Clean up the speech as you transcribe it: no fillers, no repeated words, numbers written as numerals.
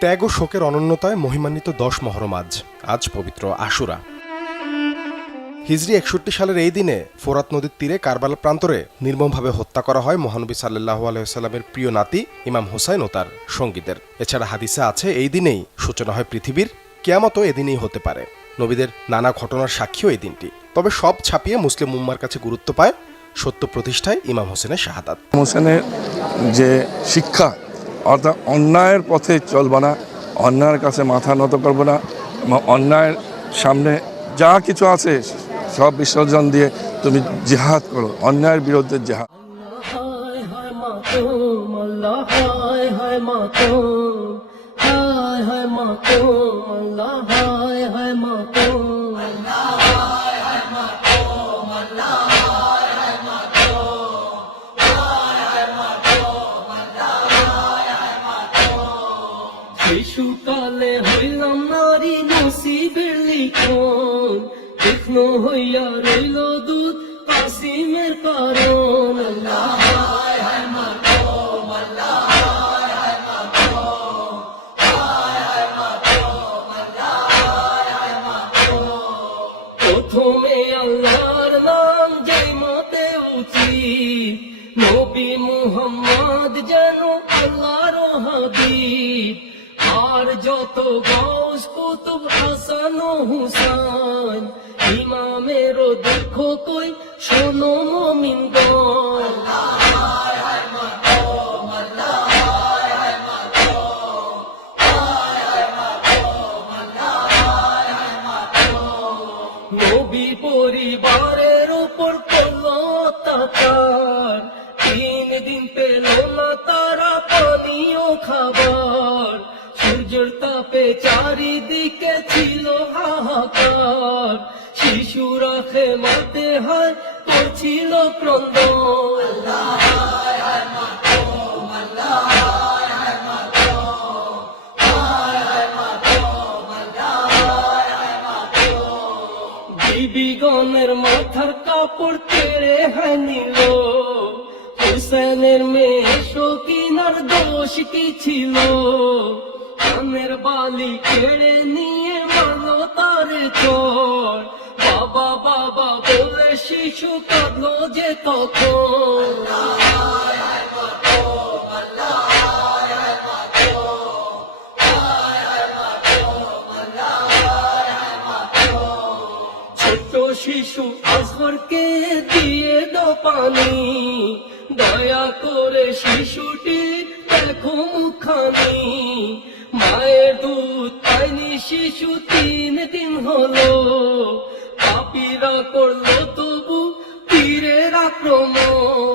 ত্যাগ ও শোকের অনন্যতায় মহিমান্বিত ১০ মহরম আজ পবিত্র আশুরা। হিজরি ৬১ সালের এই দিনে ফোরাত নদীর তীরে কারবালা প্রান্তরে নির্মমভাবে হত্যা করা হয় মহানবী সাল্লাল্লাহু আলাইহি ওয়াসাল্লামের প্রিয় নাতি ইমাম হোসাইন ও তার সঙ্গীদের। এছাড়া হাদিসে আছে এই দিনেই সূচনা হয় পৃথিবীর, কিয়ামতও এদিনেই হতে পারে। নবীদের নানা ঘটনার সাক্ষীও এই দিনটি। তবে সব ছাপিয়ে মুসলিম উম্মার কাছে গুরুত্ব পায় সত্য প্রতিষ্ঠায় ইমাম হোসেনের শাহাদাত। হোসেনের যে শিক্ষা, অর্থাৎ অন্যায়ের পথে চলবে না, অন্যায়ের কাছে মাথা নত করবো না, অন্যায়ের সামনে যা কিছু আছে সব বিসর্জন দিয়ে তুমি জিহাদ করো, অন্যায়ের বিরুদ্ধে জিহাদ। শিশুকালে হইলাম নারী নসিবের লিখন, এখনো হইয়া রইল দুধ কাসিমের কারণ। প্রথমে আল্লাহর নাম যেই মতে উচিত, নবী মুহাম্মদ যেন আল্লাহর হাবিব। আর যত গাউস কুতুব হাসান ও হুসাইন, ইমামেরও দুঃখ কই শোনো মুমিনগণ। নবী পরিবারের উপর করলো অত্যাচার, ৩ দিন পেল না তারা পানি ও খাবার। সূর্যের তাপে চারিদিকে ছিল হাহাকার, শিশুরা খেমাতে হায় করছিল ক্রন্দন। বিবিগণের মাথার কাপড় কেড়ে হ্যাঁ নিল, হুসেনের মেয়ে শকিনার দোষ কি ছিল? কানের বালি কেড়ে নিয়ে মারলো তারে চোর, বাবা বাবা বলে শিশু কাঁদলো যে তখন। ছোট শিশু আজগরকে দিয়ে দাও পানি, দয়া করে শিশুটি দেখো মুখানি। মায়ের দুধ পায়নি শিশু ৩ দিন হলো, পাপীরা করলো তবু তীরের আক্রমণ।